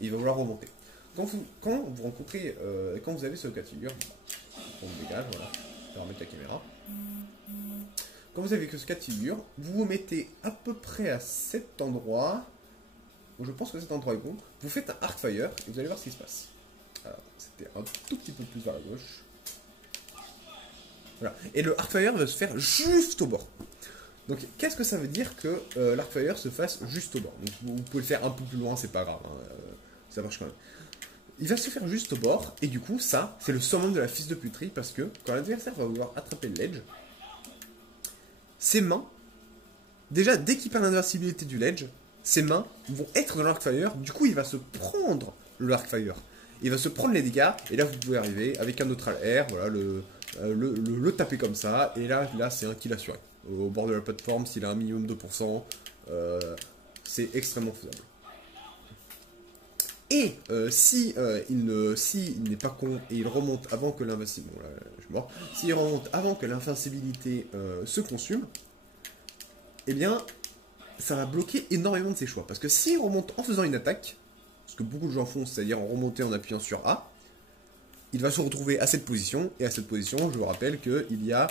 il va vouloir remonter. Quand vous rencontrez, quand vous avez ce cas de figure, on le dégage, voilà, je vais remettre la caméra. Quand vous avez que ce cas de figure, vous vous mettez à peu près à cet endroit, où je pense que cet endroit est bon, vous faites un Arcfire et vous allez voir ce qui se passe. Alors, c'était un tout petit peu plus vers la gauche. Voilà. Et le Arcfire va se faire juste au bord. Donc, qu'est-ce que ça veut dire que l'Arcfire se fasse juste au bord? Donc, vous pouvez le faire un peu plus loin, c'est pas grave, hein, ça marche quand même. Il va se faire juste au bord, et du coup, ça, c'est le summum de la fils de puterie, parce que quand l'adversaire va vouloir attraper le ledge, ses mains, déjà, dès qu'il perd l'invincibilité du ledge, ses mains vont être dans l'Arcfire, du coup, il va se prendre le Arcfire. Il va se prendre les dégâts, et là, vous pouvez arriver avec un neutral air, voilà, le taper comme ça, et là c'est un kill assuré. Au bord de la plateforme, s'il a un minimum de %, c'est extrêmement faisable. Et si il n'est pas con et il remonte avant que l'invincibilité, bon là je suis mort, s'il remonte avant que l'invincibilité se consume, eh bien ça va bloquer énormément de ses choix. Parce que s'il remonte en faisant une attaque, ce que beaucoup de gens font, c'est-à-dire en remontant en appuyant sur A, il va se retrouver à cette position, et à cette position, je vous rappelle qu'il y a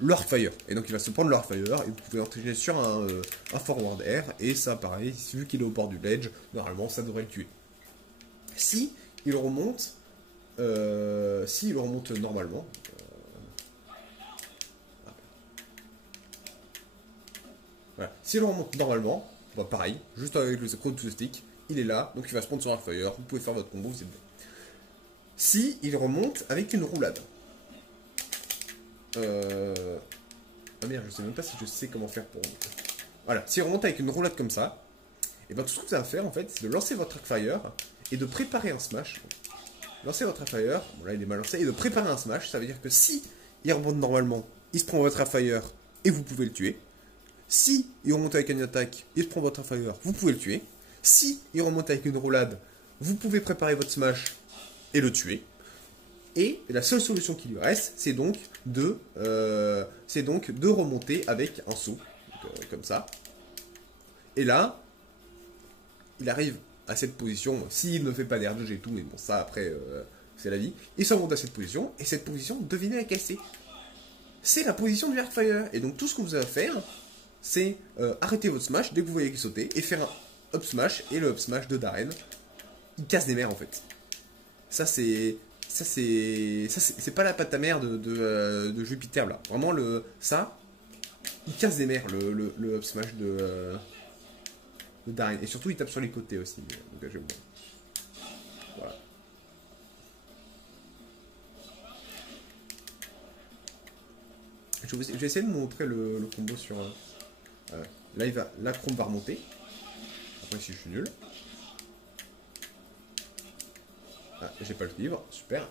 l'Arcfire. Et donc il va se prendre l'Arcfire, et vous pouvez entraîner sur un forward air, et ça pareil, vu qu'il est au bord du ledge, normalement ça devrait le tuer. Si il remonte normalement, voilà. S'il remonte normalement, bah pareil, juste avec le code to stick, il est là, donc il va se prendre sur Arcfire, vous pouvez faire votre combo, vous êtes bon. Si il remonte avec une roulade. Ah merde, je sais même pas si je sais comment faire pour remonter. Voilà, s'il remonte avec une roulade comme ça, et bien tout ce que vous avez à faire en fait, c'est de lancer votre Arcfire et de préparer un smash. Lancer votre Arcfire, bon là il est mal lancé, et de préparer un smash, ça veut dire que si il remonte normalement, il se prend votre Arcfire et vous pouvez le tuer. Si il remonte avec une attaque, il se prend votre Arcfire, vous pouvez le tuer. Si il remonte avec une roulade, vous pouvez préparer votre smash et le tuer. Et la seule solution qui lui reste, c'est donc de remonter avec un saut, comme ça. Et là, il arrive à cette position, s'il ne fait pas d'air et tout, mais bon, ça après, c'est la vie. Il s'en monte à cette position, et cette position, devinez laquelle c'est. C'est la position du Arcfire. Et donc tout ce que vous avez à faire, c'est arrêter votre smash dès que vous voyez qu'il sauter, et faire un up smash, et le up smash de Darren, il casse des mers en fait. Ça c'est pas la patte à mère de Jupiter là. Vraiment ça, il casse des mers le up smash de Darren. Et surtout il tape sur les côtés aussi. Donc j'aime bien. Voilà. Je vais essayer de vous montrer le combo sur. Là la Chrome va remonter. Après si je suis nul. Ah, j'ai pas le livre, super.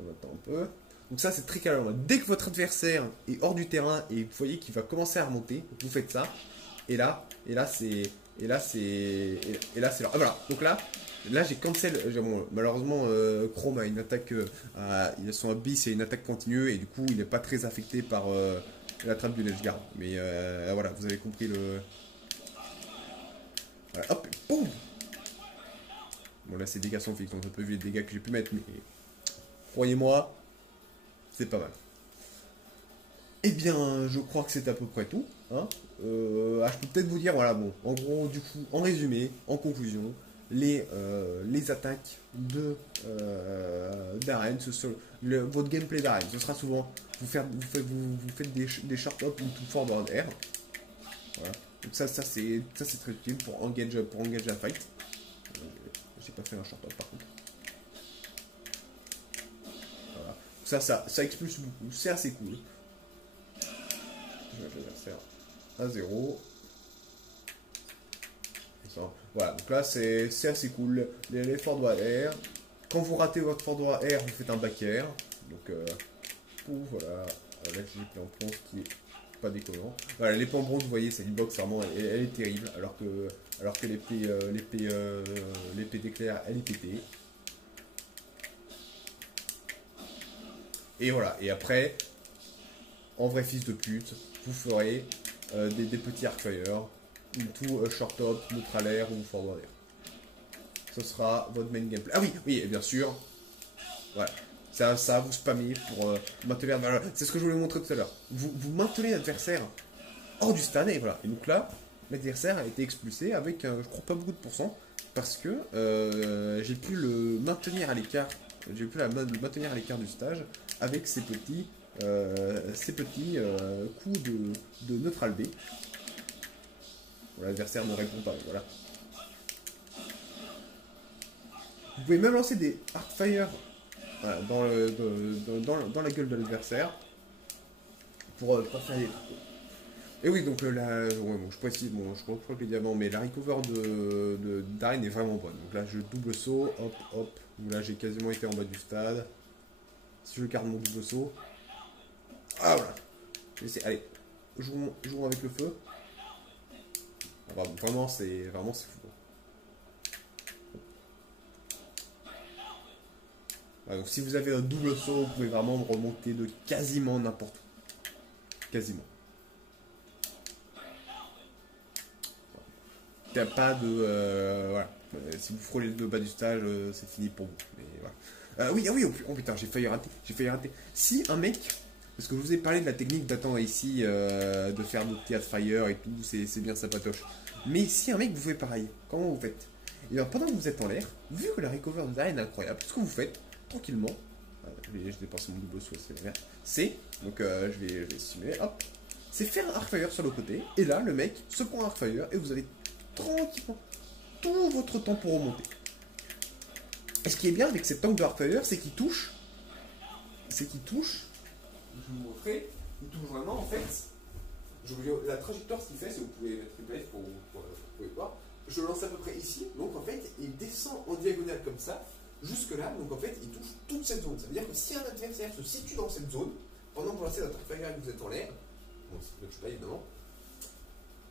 On attend un peu. Donc ça c'est très calme. Dès que votre adversaire est hors du terrain et vous voyez qu'il va commencer à remonter, vous faites ça. Et là c'est là. Ah, voilà. Donc là j'ai cancel. Bon, malheureusement Chrome a une attaque. Son abyss, c'est une attaque continue et du coup il n'est pas très affecté par la trappe du ledge guard. Mais voilà, vous avez compris le. Voilà, hop, boum. Bon là ces dégâts sont fixes, donc un peu vu les dégâts que j'ai pu mettre, mais croyez-moi, c'est pas mal. Eh bien, je crois que c'est à peu près tout. Hein. Je peux peut-être vous dire, voilà, bon, en gros, du coup, en résumé, en conclusion, les attaques de d'arène, votre gameplay d'arène, ce sera souvent, vous faites des short hop into forward air. Voilà. Donc ça c'est très utile pour engage la fight. J'ai pas fait un short hop par contre. Voilà. Ça expulse beaucoup, c'est assez cool. Je vais faire à 0. Voilà, donc là c'est assez cool. Les forward air. Quand vous ratez votre forward air, vous faites un back air. Donc, voilà. Là j'ai plein en bronze qui est pas déconnant. Voilà, l'épée en bronze, vous voyez, c'est une box vraiment, elle est terrible. Alors que l'épée d'éclair, elle est pétée. Et voilà, et après, en vrai fils de pute, vous ferez des petits Arcfire, ou tout short top, neutral air ou forward air. Ce sera votre main gameplay. Ah oui, oui, et bien sûr, voilà. Ça vous spammez pour maintenir. Voilà, c'est ce que je voulais vous montrer tout à l'heure. Vous maintenez l'adversaire hors du stade, et voilà. Et donc là, l'adversaire a été expulsé avec, je crois, pas beaucoup de pourcents, parce que j'ai pu le maintenir à l'écart. J'ai pu le maintenir à l'écart du stage avec ces petits coups de neutral B. Voilà, l'adversaire ne répond pas, voilà. Vous pouvez même lancer des hardfire voilà, dans la gueule de l'adversaire pour pas faire des trucs. Et oui, donc là, ouais, bon, je précise, bon, je reprends les diamants, mais la recover d'Arène est vraiment bonne. Donc là, je double saut, hop, hop. Donc là, j'ai quasiment été en bas du stade. Si je garde mon double saut. Ah voilà. Allez, jouons avec le feu. Ah, bah, vraiment, c'est fou. Voilà, donc si vous avez un double saut, vous pouvez vraiment remonter de quasiment n'importe où. Quasiment. Il n'y a pas de... voilà. Si vous frôlez le bas du stage, c'est fini pour vous. Mais voilà. Oui, ah oui, oh putain, j'ai failli rater. Si un mec... Parce que je vous ai parlé de la technique d'attendre ici, de faire des petits fire et tout, c'est bien sympatoche. Mais si un mec vous fait pareil, comment vous faites? Et bien pendant que vous êtes en l'air, vu que la recover de l'arène est incroyable, ce que vous faites, tranquillement, je dépense mon double saut, c'est la merde, donc je vais simuler, hop, c'est faire un arcfire sur le côté, et là le mec se prend un arcfire, et vous avez tranquillement tout votre temps pour remonter. Et ce qui est bien avec cette tank de arcfire, c'est qu'il touche, je vais vous montrer, il touche vraiment en fait. La trajectoire, ce qu'il fait, c'est que vous pouvez mettre une place pour voir. Je le lance à peu près ici, donc en fait, il descend en diagonale comme ça, jusque là, donc en fait, il touche toute cette zone. Ça veut dire que si un adversaire se situe dans cette zone, pendant que vous lancez votre fire et que vous êtes en l'air, bon, ça ne touche pas évidemment,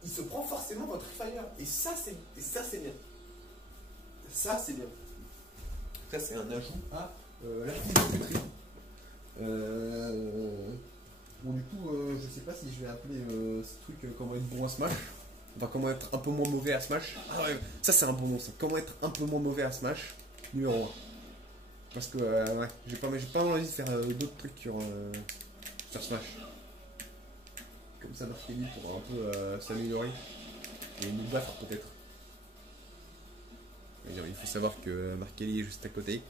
il se prend forcément votre fire. Et ça, c'est bien. Ça, c'est bien. Ça, c'est un ajout à la physiométrie. Bon, du coup, je sais pas si je vais appeler ce truc comment être bon à Smash. Enfin, comment être un peu moins mauvais à Smash. Ah ouais, ça c'est un bon nom, ça. Comment être un peu moins mauvais à Smash, numéro 1. Parce que, ouais, j'ai pas envie de faire d'autres trucs sur Smash. Comme ça, Markelly pourra un peu s'améliorer. Et nous battre peut-être. Il faut savoir que Markelly est juste à côté.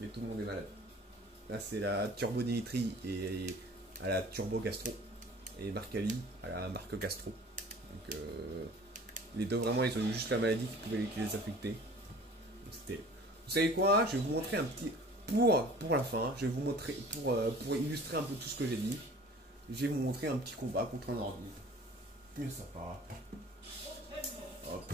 Mais tout le monde est malade. Là, c'est la Turbo Dimitri et à la Turbo Gastro. Et Markelly à la marque Gastro. Donc, les deux, vraiment, ils ont eu juste la maladie qui pouvait les affecter. Vous savez quoi? Je vais vous montrer un petit... Pour la fin, je vais vous montrer... Pour illustrer un peu tout ce que j'ai dit, je vais vous montrer un petit combat contre un ordi. Bien sympa. Hop.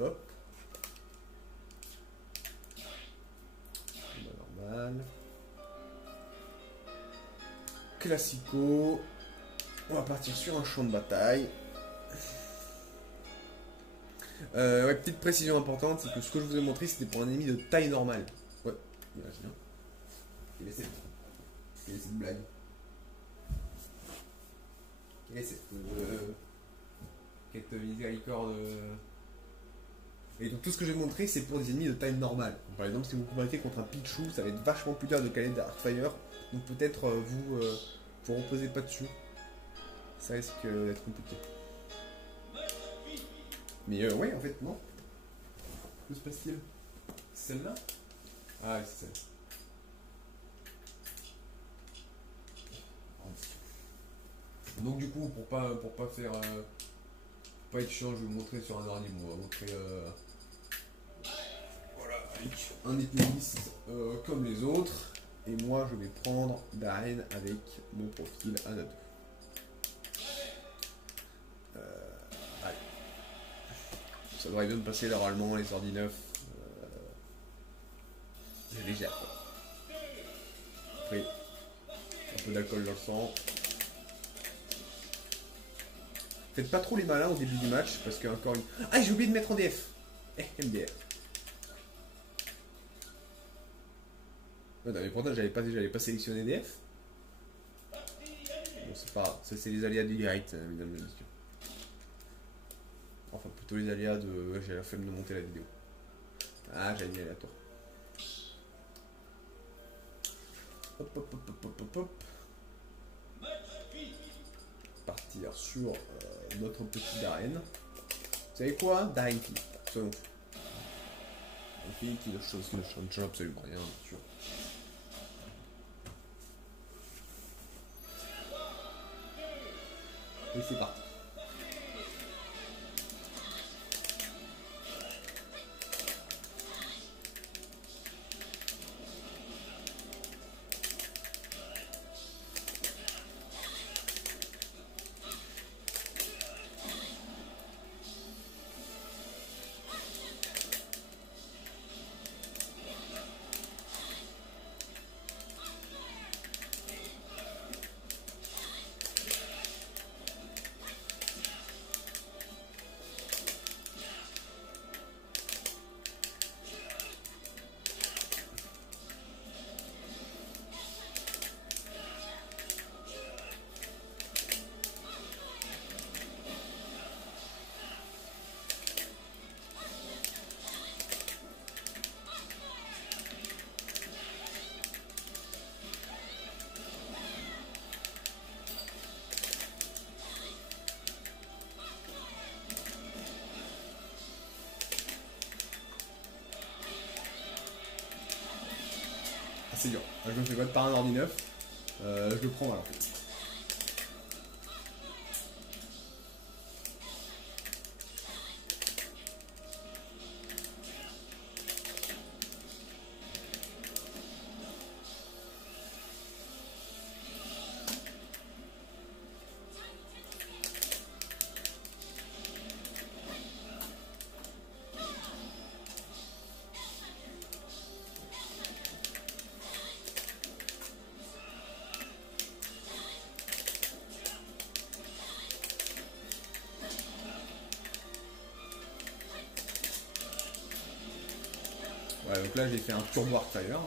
Hop. Normal. Classico. On va partir sur un champ de bataille. Ouais, petite précision importante, c'est que ce que je vous ai montré, c'était pour un ennemi de taille normale. Ouais, imagine. Quelle est cette blague? Quelle est cette miséricorde? Et donc tout ce que je vais montrer, c'est pour des ennemis de taille normale. Donc, par exemple, si vous combattez contre un Pichu, ça va être vachement plus dur de caler des Arcfire. Donc peut-être vous reposez pas dessus. Ça risque d'être compliqué. Mais ouais, en fait, non. Que se passe-t-il? C'est celle-là? Ah ouais, c'est celle. Donc du coup, pour pas faire... pas être chiant, je vais vous montrer sur un ordi. On va montrer... voilà, avec un épéiste comme les autres. Et moi, je vais prendre Darren avec mon profil Anna 2. Allez. Ça devrait bien me passer normalement, les ordi neufs. C'est légère quoi. Après, un peu d'alcool dans le sang. Faites pas trop les malins au début du match parce que encore une... Ah, j'ai oublié de mettre en DF. MDR. Non, mais pourtant, j'avais pas sélectionné DF. Bon, c'est pas grave. Ça, c'est les aléas du direct, mesdames et messieurs. Enfin, plutôt les aléas de. Ouais, j'ai la flemme de monter la vidéo. Ah, j'ai mis aléatoire. Hop, hop, hop, hop, hop, hop, hop. Partir sur notre petit Darren. Vous savez quoi? Darren qui soyons fous. Une fille qui ne change absolument rien, bien sûr. Et c'est parti. C'est dur. Je me fais battre par un ordi neuf. Je le prends alors. Ouais, donc là j'ai fait un Turbo Artfire.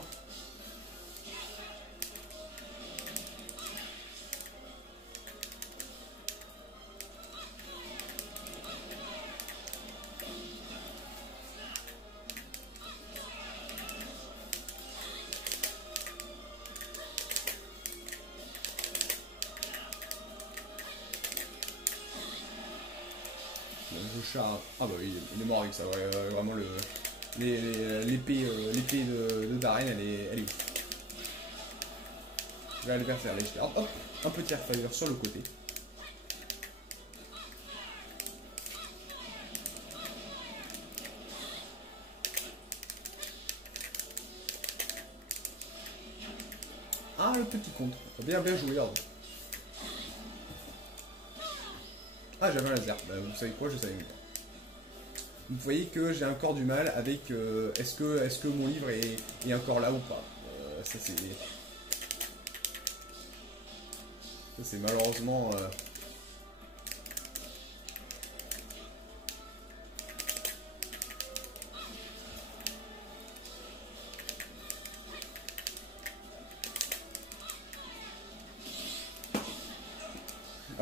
Je charge. Ah bah oui, il est mort avec ça, ouais, vraiment l'épée de Darren, elle est ouf. Je vais aller faire les hop, hop, un petit Airfire sur le côté. Ah, le petit contre. Bien joué, ordre. Ah, j'avais un laser. Bah, vous savez quoi, je savais même pas. Vous voyez que j'ai encore du mal avec est-ce que mon livre est encore là ou pas. Ça c'est malheureusement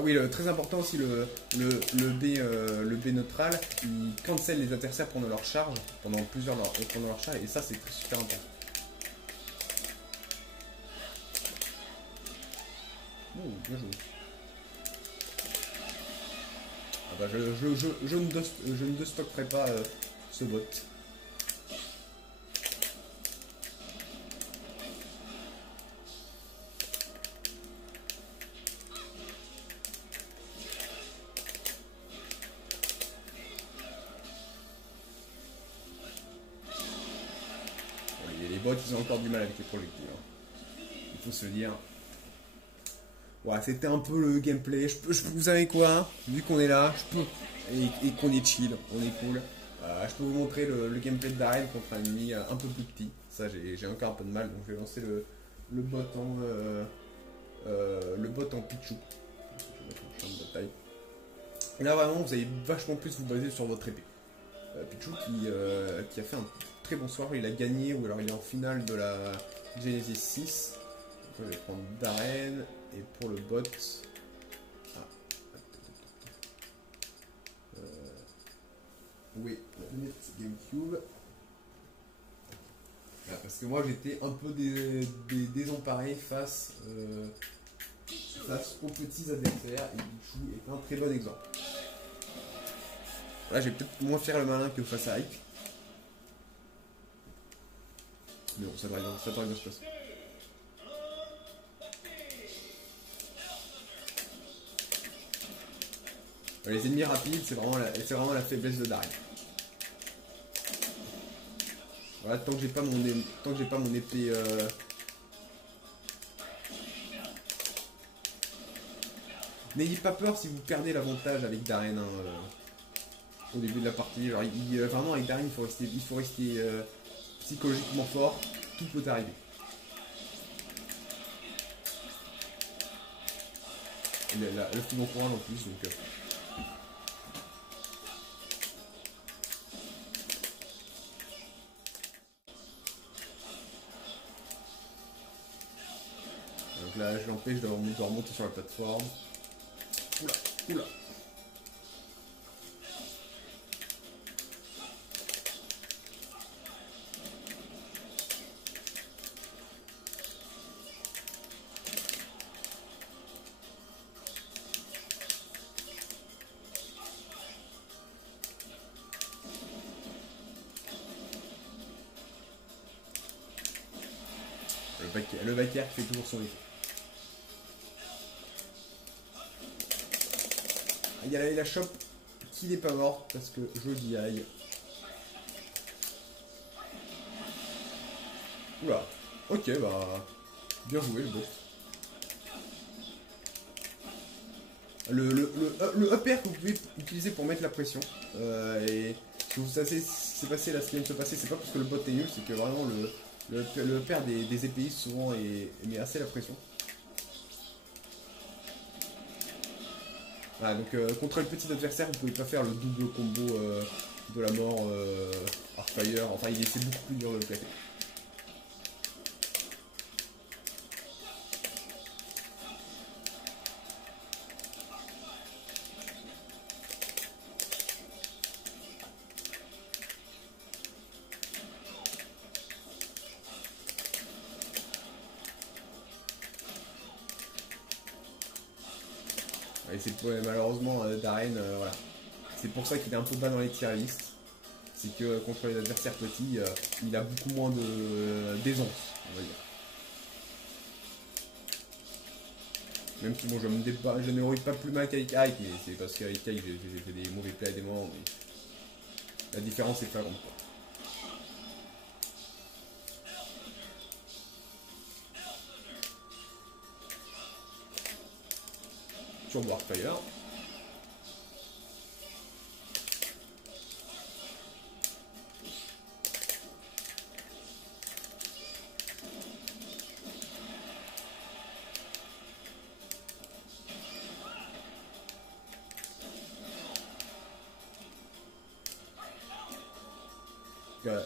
Ah oui, très important aussi le B neutral, il cancel les adversaires pendant leur charge, pendant leur charge, et ça c'est super important. Oh, bien joué. Ah bah, je ne destockerai pas ce bot. Les bots ils ont encore du mal avec les projectiles. Il faut se le dire. Ouais, c'était un peu le gameplay. Vous savez quoi? Vu qu'on est là, je peux. Et qu'on est chill, on est cool. Je peux vous montrer le gameplay de Darren contre un ennemi un peu plus petit. Ça, j'ai encore un peu de mal, donc je vais lancer le bot en Pichu. Je vais mettre un champ de bataille. Et là, vraiment, vous allez vachement plus vous baser sur votre épée. Pichu qui a fait un très bon soir. Il a gagné, ou alors il est en finale de Genesis 6. Donc, je vais prendre Darren. Et pour le bot... Ah. Oui, la manette GameCube. Voilà, parce que moi j'étais un peu désemparé face aux petits adversaires. Et Bichou est un très bon exemple. Là, je vais peut-être moins faire le malin que face à Ike. Mais bon, ça devrait bien se passer. Les ennemis rapides, c'est vraiment la faiblesse de Darren. Voilà, tant que j'ai pas mon épée... N'ayez pas peur si vous perdez l'avantage avec Darren hein, au début de la partie. Genre, vraiment avec Darren, il faut rester psychologiquement fort. Tout peut arriver. Le foudre courage en plus, donc... Donc là, je l'empêche de remonter sur la plateforme. Oula, oula. Le vacaire qui fait toujours son effet. Il y a la chope qui n'est pas morte parce que je dis aïe. Oula. Ok, bah. Bien joué le boss. Le upper que vous pouvez utiliser pour mettre la pression. Et si vous savez c'est passé là, ce qui vient de se passer, c'est pas parce que le bot est nul, c'est que vraiment le upper des épéistes souvent met assez la pression. Voilà, donc contre le petit adversaire, vous pouvez pas faire le double combo de la mort Artfire. Enfin, c'est beaucoup plus dur de le placer. Et c'est malheureusement Darren, voilà. C'est pour ça qu'il est un peu bas dans les tier list. C'est que contre les adversaires petits, il a beaucoup moins d'aisance, on va dire. Même si bon, je ne rouille pas plus mal qu'avec Ike, mais c'est parce qu'avec Ike j'ai fait des mauvais plays à des moments. Mais la différence est flagrante. Sur Warfire.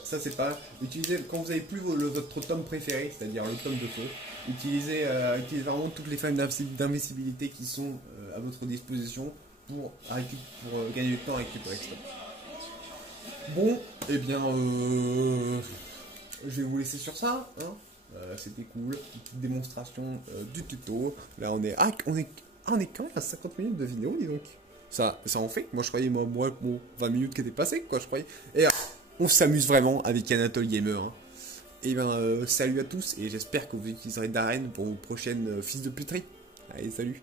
Ça c'est pas... Utilisez, quand vous avez plus votre tome préféré, c'est-à-dire le tome de feu, utilisez vraiment toutes les flammes d'invisibilité qui sont à votre disposition pour gagner du temps à récupérer ce tome. Bon, eh bien, je vais vous laisser sur ça. Hein. C'était cool, une petite démonstration du tuto. Là on est quand même à 50 minutes de vidéo, dis donc. Ça en fait. Moi je croyais, moi 20 minutes qui étaient passées, quoi, je croyais. Et on s'amuse vraiment avec Anatole Gamer. Hein. Et bien, salut à tous, et j'espère que vous utiliserez Darren pour vos prochaines fils de puterie. Allez, salut.